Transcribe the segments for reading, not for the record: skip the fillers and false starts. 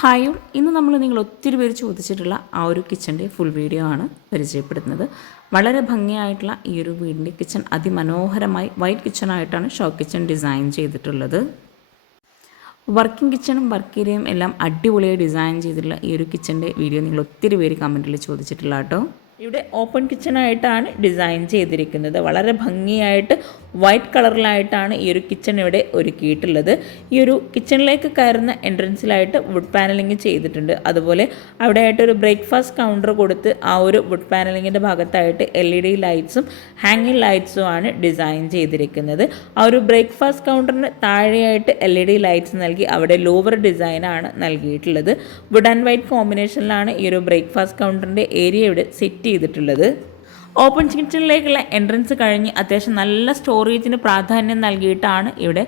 Hi ഇന്ന് നിങ്ങൾ ഒത്തിരി പേര് ചോദിച്ചിട്ടുള്ള ആ ഒരു കിച്ചൻ്റെ ഫുൾ വീഡിയോ ആണ് പരിചയപ്പെടുത്തുന്നത്. വളരെ ഭംഗിയായിട്ടുള്ള ഈ ഒരു വീടിൻ്റെ കിച്ചൺ അതിമനോഹരമായി വൈറ്റ് കിച്ചണായിട്ടാണ് ഷോ കിച്ചൺ ഡിസൈൻ ചെയ്തിട്ടുള്ളത്. വർക്കിംഗ് കിച്ചണും വർക്ക് ഏരിയയും എല്ലാം അടിപൊളിയായി ഡിസൈൻ ചെയ്തിട്ടുള്ള ഈ ഒരു കിച്ചൻ്റെ വീഡിയോ നിങ്ങൾ ഒത്തിരി പേര് കമൻറ്റിൽ ചോദിച്ചിട്ടുള്ള കേട്ടോ. ഇവിടെ ഓപ്പൺ കിച്ചണായിട്ടാണ് ഡിസൈൻ ചെയ്തിരിക്കുന്നത്. വളരെ ഭംഗിയായിട്ട് വൈറ്റ് കളറിലായിട്ടാണ് ഈ ഒരു കിച്ചൺ ഇവിടെ ഒരുക്കിയിട്ടുള്ളത്. ഈ ഒരു കിച്ചണിലേക്ക് കയറുന്ന എൻട്രൻസിലായിട്ട് വുഡ് പാനലിങ് ചെയ്തിട്ടുണ്ട്. അതുപോലെ അവിടെ ആയിട്ടൊരു ബ്രേക്ക്ഫാസ്റ്റ് കൗണ്ടർ കൊടുത്ത് ആ ഒരു വുഡ് പാനലിങ്ങിൻ്റെ ഭാഗത്തായിട്ട് LED ലൈറ്റ്സും ഹാങ്ങിങ് ലൈറ്റ്സും ആണ് ഡിസൈൻ ചെയ്തിരിക്കുന്നത്. ആ ഒരു ബ്രേക്ക്ഫാസ്റ്റ് കൗണ്ടറിന് താഴെയായിട്ട് LED ലൈറ്റ്സ് നൽകി അവിടെ ലോവർ ഡിസൈനാണ് നൽകിയിട്ടുള്ളത്. വുഡ് ആൻഡ് വൈറ്റ് കോമ്പിനേഷനിലാണ് ഈ ഒരു ബ്രേക്ക്ഫാസ്റ്റ് കൗണ്ടറിൻ്റെ ഏരിയ ഇവിടെ സെറ്റ് ചെയ്തിട്ടുള്ളത്. ഓപ്പൺ കിച്ചണിലേക്കുള്ള എൻട്രൻസ് കഴിഞ്ഞ് അത്യാവശ്യം നല്ല സ്റ്റോറേജിന് പ്രാധാന്യം നൽകിയിട്ടാണ് ഇവിടെ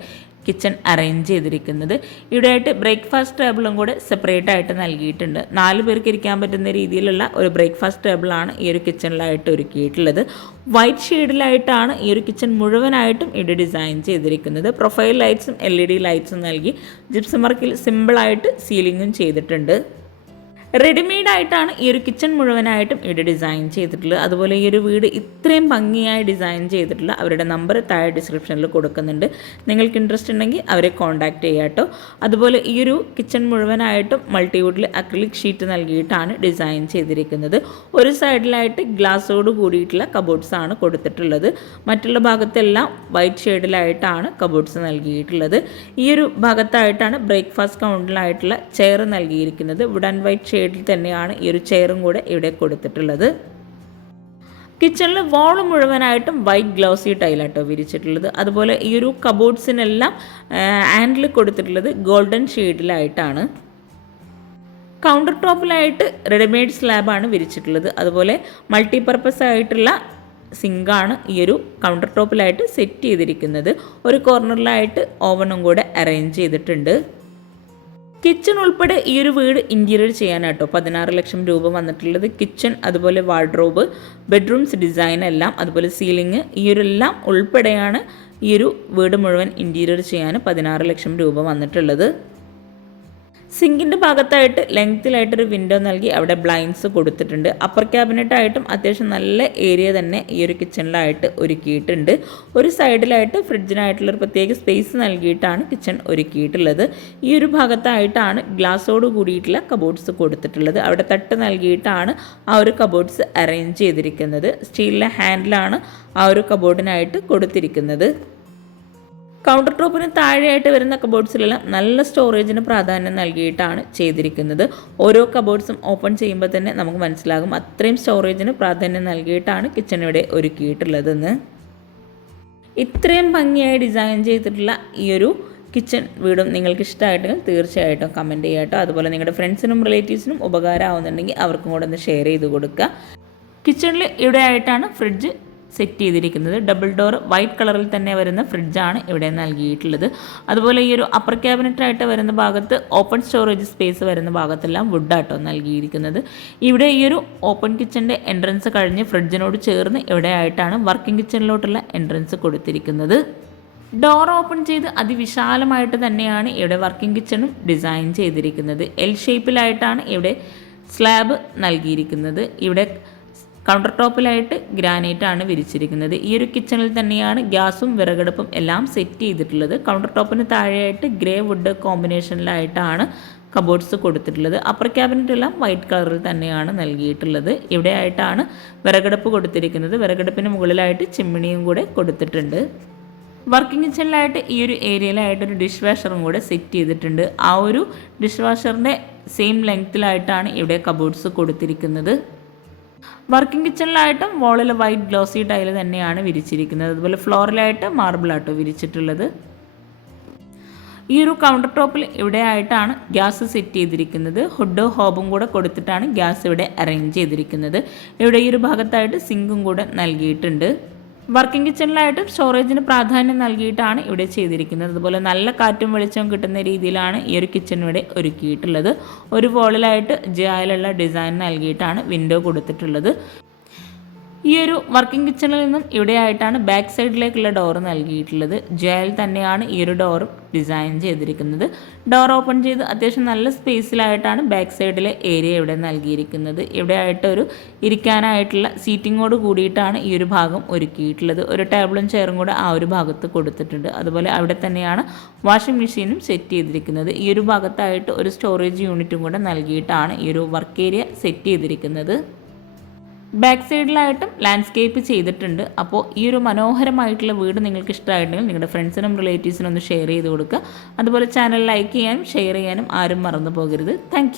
കിച്ചൺ അറേഞ്ച് ചെയ്തിരിക്കുന്നത്. ഇവിടെയായിട്ട് ബ്രേക്ക്ഫാസ്റ്റ് ടേബിളും കൂടെ സെപ്പറേറ്റ് ആയിട്ട് നൽകിയിട്ടുണ്ട്. 4 പേർക്ക് ഇരിക്കാൻ പറ്റുന്ന രീതിയിലുള്ള ഒരു ബ്രേക്ക്ഫാസ്റ്റ് ടേബിളാണ് ഈ ഒരു കിച്ചണിലായിട്ട് ഒരുക്കിയിട്ടുള്ളത്. വൈറ്റ് ഷെയ്ഡിലായിട്ടാണ് ഈ ഒരു കിച്ചൺ മുഴുവനായിട്ടും ഇവിടെ ഡിസൈൻ ചെയ്തിരിക്കുന്നത്. പ്രൊഫൈൽ ലൈറ്റ്സും LED ലൈറ്റ്സും നൽകി ജിപ്സം വർക്കിൽ സിമ്പിളായിട്ട് സീലിങ്ങും ചെയ്തിട്ടുണ്ട്. റെഡിമെയ്ഡായിട്ടാണ് ഈ ഒരു കിച്ചൺ മുഴുവനായിട്ടും ഇവിടെ ഡിസൈൻ ചെയ്തിട്ടുള്ളത്. അതുപോലെ ഈ ഒരു വീട് ഇത്രയും ഭംഗിയായി ഡിസൈൻ ചെയ്തിട്ടുള്ള അവരുടെ നമ്പർ താഴെ ഡിസ്ക്രിപ്ഷനിൽ കൊടുക്കുന്നുണ്ട്. നിങ്ങൾക്ക് ഇൻട്രസ്റ്റ് ഉണ്ടെങ്കിൽ അവരെ കോൺടാക്റ്റ് ചെയ്യാം കേട്ടോ. അതുപോലെ ഈ ഒരു കിച്ചൺ മുഴുവനായിട്ടും മൾട്ടിവുഡിൽ അക്രിലിക് ഷീറ്റ് നൽകിയിട്ടാണ് ഡിസൈൻ ചെയ്തിരിക്കുന്നത്. ഒരു സൈഡിലായിട്ട് ഗ്ലാസ്സോട് കൂടിയിട്ടുള്ള കബോർഡ്സ് ആണ് കൊടുത്തിട്ടുള്ളത്. മറ്റുള്ള ഭാഗത്തെല്ലാം വൈറ്റ് ഷെയ്ഡിലായിട്ടാണ് കബോർഡ്സ് നൽകിയിട്ടുള്ളത്. ഈ ഒരു ഭാഗത്തായിട്ടാണ് ബ്രേക്ക്ഫാസ്റ്റ് കൗണ്ടറിലായിട്ടുള്ള ചെയർ നൽകിയിരിക്കുന്നത്. വുഡ് ആൻഡ് വൈറ്റ് ഷെയ്ഡിൽ തന്നെയാണ് ഈ ഒരു ചെയറും കൂടെ ഇവിടെ കൊടുത്തിട്ടുള്ളത്. കിച്ചണിൽ വാള് മുഴുവനായിട്ടും വൈറ്റ് ഗ്ലോസി ടൈലാട്ടോ വിരിച്ചിട്ടുള്ളത്. അതുപോലെ ഈ ഒരു കബോർഡ്സിനെല്ലാം ഹാൻഡിൽ കൊടുത്തിട്ടുള്ളത് ഗോൾഡൻ ഷെയ്ഡിലായിട്ടാണ്. കൗണ്ടർ ടോപ്പിലായിട്ട് റെഡിമെയ്ഡ് സ്ലാബാണ് വിരിച്ചിട്ടുള്ളത്. അതുപോലെ മൾട്ടിപർപ്പസ് ആയിട്ടുള്ള സിങ്കാണ് ഈ ഒരു കൗണ്ടർ ടോപ്പിലായിട്ട് സെറ്റ് ചെയ്തിരിക്കുന്നത്. ഒരു കോർണറിലായിട്ട് ഓവനും കൂടെ അറേഞ്ച് ചെയ്തിട്ടുണ്ട്. കിച്ചൺ ഉൾപ്പെടെ ഈ ഒരു വീട് ഇൻറ്റീരിയർ ചെയ്യാനാട്ടോ 16 ലക്ഷം രൂപ വന്നിട്ടുള്ളത്. കിച്ചൺ, അതുപോലെ വാർഡ്രോബ്, ബെഡ്റൂംസ് ഡിസൈൻ എല്ലാം, അതുപോലെ സീലിംഗ്, ഈ ഒരു എല്ലാം ഉൾപ്പെടെയാണ് ഈ ഒരു വീട് മുഴുവൻ ഇൻറ്റീരിയർ ചെയ്യാൻ 16 ലക്ഷം രൂപ വന്നിട്ടുള്ളത്. സിങ്കിൻ്റെ ഭാഗത്തായിട്ട് ലെങ്ത്തിലായിട്ടൊരു വിൻഡോ നൽകി അവിടെ ബ്ലൈൻഡ്സ് കൊടുത്തിട്ടുണ്ട്. അപ്പർ ക്യാബിനറ്റായിട്ടും അത്യാവശ്യം നല്ല ഏരിയ തന്നെ ഈ ഒരു കിച്ചണിലായിട്ട് ഒരുക്കിയിട്ടുണ്ട്. ഒരു സൈഡിലായിട്ട് ഫ്രിഡ്ജിനായിട്ടുള്ളൊരു പ്രത്യേക സ്പേസ് നൽകിയിട്ടാണ് കിച്ചൺ ഒരുക്കിയിട്ടുള്ളത്. ഈ ഒരു ഭാഗത്തായിട്ടാണ് ഗ്ലാസ്സോട് കൂടിയിട്ടുള്ള കബോർഡ്സ് കൊടുത്തിട്ടുള്ളത്. അവിടെ തട്ട് നൽകിയിട്ടാണ് ആ ഒരു കബോർഡ്സ് അറേഞ്ച് ചെയ്തിരിക്കുന്നത്. സ്റ്റീലിലെ ഹാൻഡിലാണ് ആ ഒരു കബോർഡിനായിട്ട് കൊടുത്തിരിക്കുന്നത്. കൗണ്ടർ ടോപ്പിന് താഴെയായിട്ട് വരുന്ന കബോർഡ്സിലെല്ലാം നല്ല സ്റ്റോറേജിന് പ്രാധാന്യം നൽകിയിട്ടാണ് ചെയ്തിരിക്കുന്നത്. ഓരോ കബോർഡ്സും ഓപ്പൺ ചെയ്യുമ്പോൾ തന്നെ നമുക്ക് മനസ്സിലാകും അത്രയും സ്റ്റോറേജിന് പ്രാധാന്യം നൽകിയിട്ടാണ് കിച്ചൺ ഇവിടെ ഒരുക്കിയിട്ടുള്ളതെന്ന്. ഇത്രയും ഭംഗിയായി ഡിസൈൻ ചെയ്തിട്ടുള്ള ഈ ഒരു കിച്ചൺ വീടും നിങ്ങൾക്ക് ഇഷ്ടമായിട്ടെങ്കിൽ തീർച്ചയായിട്ടും കമൻറ്റ് ചെയ്യാം കേട്ടോ. അതുപോലെ നിങ്ങളുടെ ഫ്രണ്ട്സിനും റിലേറ്റീവ്സിനും ഉപകാരമാവുന്നുണ്ടെങ്കിൽ അവർക്കും കൂടെ ഒന്ന് ഷെയർ ചെയ്ത് കൊടുക്കുക. കിച്ചണിൽ ഇവിടെ ആയിട്ടാണ് ഫ്രിഡ്ജ് സെറ്റ് ചെയ്തിരിക്കുന്നത്. ഡബിൾ ഡോർ വൈറ്റ് കളറിൽ തന്നെ വരുന്ന ഫ്രിഡ്ജാണ് ഇവിടെ നൽകിയിട്ടുള്ളത്. അതുപോലെ ഈ ഒരു അപ്പർ ക്യാബിനറ്റായിട്ട് വരുന്ന ഭാഗത്ത് ഓപ്പൺ സ്റ്റോറേജ് സ്പേസ് വരുന്ന ഭാഗത്തെല്ലാം വുഡാട്ടോ നൽകിയിരിക്കുന്നത്. ഇവിടെ ഈ ഒരു ഓപ്പൺ കിച്ചൻ്റെ എൻട്രൻസ് കഴിഞ്ഞ് ഫ്രിഡ്ജിനോട് ചേർന്ന് ഇവിടെ ആയിട്ടാണ് വർക്കിംഗ് കിച്ചണിലോട്ടുള്ള എൻട്രൻസ് കൊടുത്തിരിക്കുന്നത്. ഡോർ ഓപ്പൺ ചെയ്ത് അതിവിശാലമായിട്ട് തന്നെയാണ് ഇവിടെ വർക്കിംഗ് കിച്ചണും ഡിസൈൻ ചെയ്തിരിക്കുന്നത്. L ഷേപ്പിലായിട്ടാണ് ഇവിടെ സ്ലാബ് നൽകിയിരിക്കുന്നത്. ഇവിടെ കൗണ്ടർ ടോപ്പിലായിട്ട് ഗ്രാനൈറ്റാണ് വിരിച്ചിരിക്കുന്നത്. ഈ ഒരു കിച്ചണിൽ തന്നെയാണ് ഗ്യാസും വിറകടുപ്പും എല്ലാം സെറ്റ് ചെയ്തിട്ടുള്ളത്. കൗണ്ടർ ടോപ്പിന് താഴെയായിട്ട് ഗ്രേ വുഡ് കോമ്പിനേഷനിലായിട്ടാണ് കബോർഡ്സ് കൊടുത്തിട്ടുള്ളത്. അപ്പർ ക്യാബിനറ്റെല്ലാം വൈറ്റ് കളറിൽ തന്നെയാണ് നൽകിയിട്ടുള്ളത്. ഇവിടെ ആയിട്ടാണ് വിറകടുപ്പ് കൊടുത്തിരിക്കുന്നത്. വിറകടുപ്പിന് മുകളിലായിട്ട് ചിമ്മിണിയും കൂടെ കൊടുത്തിട്ടുണ്ട്. വർക്കിംഗ് കിച്ചണിലായിട്ട് ഈ ഒരു ഏരിയയിലായിട്ടൊരു ഡിഷ് വാഷറും കൂടെ സെറ്റ് ചെയ്തിട്ടുണ്ട്. ആ ഒരു ഡിഷ് വാഷറിൻ്റെ സെയിം ലെങ്ത്തിലായിട്ടാണ് ഇവിടെ കബോർഡ്സ് കൊടുത്തിരിക്കുന്നത്. വർക്കിംഗ് കിച്ചണിലായിട്ടും വോളിൽ വൈറ്റ് ഗ്ലോസി ടൈൽ തന്നെയാണ് വിരിച്ചിരിക്കുന്നത്. അതുപോലെ ഫ്ലോറിലായിട്ട് മാർബിളാട്ടോ വിരിച്ചിട്ടുള്ളത്. ഈ ഒരു കൗണ്ടർ ടോപ്പിൽ ഇവിടെ ആയിട്ടാണ് ഗ്യാസ് സെറ്റ് ചെയ്തിരിക്കുന്നത്. ഹുഡ് ഹോബും കൂടെ കൊടുത്തിട്ടാണ് ഗ്യാസ് ഇവിടെ അറേഞ്ച് ചെയ്തിരിക്കുന്നത്. ഇവിടെ ഈ ഒരു ഭാഗത്തായിട്ട് സിങ്കും കൂടെ നൽകിയിട്ടുണ്ട്. വർക്കിംഗ് കിച്ചണിലായിട്ടും സ്റ്റോറേജിന് പ്രാധാന്യം നൽകിയിട്ടാണ് ഇവിടെ ചെയ്തിരിക്കുന്നത്. അതുപോലെ നല്ല കാറ്റും വെളിച്ചവും കിട്ടുന്ന രീതിയിലാണ് ഈ ഒരു കിച്ചൺ ഇവിടെ ഒരുക്കിയിട്ടുള്ളത്. ഒരു വോളിലായിട്ട് ജായിലുള്ള ഡിസൈൻ നൽകിയിട്ടാണ് വിൻഡോ കൊടുത്തിട്ടുള്ളത്. ഈ ഒരു വർക്കിംഗ് കിച്ചണിൽ നിന്നും ഇവിടെയായിട്ടാണ് ബാക്ക് സൈഡിലേക്കുള്ള ഡോർ നൽകിയിട്ടുള്ളത്. ജെയിൽ തന്നെയാണ് ഈ ഒരു ഡോറും ഡിസൈൻ ചെയ്തിരിക്കുന്നത്. ഡോർ ഓപ്പൺ ചെയ്ത് അത്യാവശ്യം നല്ല സ്പേസിലായിട്ടാണ് ബാക്ക് സൈഡിലെ ഏരിയ ഇവിടെ നൽകിയിരിക്കുന്നത്. ഇവിടെ ആയിട്ടൊരു ഇരിക്കാനായിട്ടുള്ള സീറ്റിങ്ങോട് കൂടിയിട്ടാണ് ഈ ഒരു ഭാഗം ഒരുക്കിയിട്ടുള്ളത്. ഒരു ടേബിളും ചെയറും കൂടെ ആ ഒരു ഭാഗത്ത് കൊടുത്തിട്ടുണ്ട്. അതുപോലെ അവിടെ തന്നെയാണ് വാഷിംഗ് മെഷീനും സെറ്റ് ചെയ്തിരിക്കുന്നത്. ഈ ഒരു ഭാഗത്തായിട്ട് ഒരു സ്റ്റോറേജ് യൂണിറ്റും കൂടെ നൽകിയിട്ടാണ് ഈ ഒരു വർക്ക് ഏരിയ സെറ്റ് ചെയ്തിരിക്കുന്നത്. ബാക്ക് സൈഡിലായിട്ടും ലാൻഡ്സ്കേപ്പ് ചെയ്തിട്ടുണ്ട്. അപ്പോൾ ഈ ഒരു മനോഹരമായിട്ടുള്ള വീട് നിങ്ങൾക്ക് ഇഷ്ടമായിട്ടുണ്ടെങ്കിൽ നിങ്ങളുടെ ഫ്രണ്ട്സിനും റിലേറ്റീവ്സിനും ഒന്ന് ഷെയർ ചെയ്ത് കൊടുക്കുക. അതുപോലെ ചാനൽ ലൈക്ക് ചെയ്യാനും ഷെയർ ചെയ്യാനും ആരും മറന്നു പോകരുത്. താങ്ക്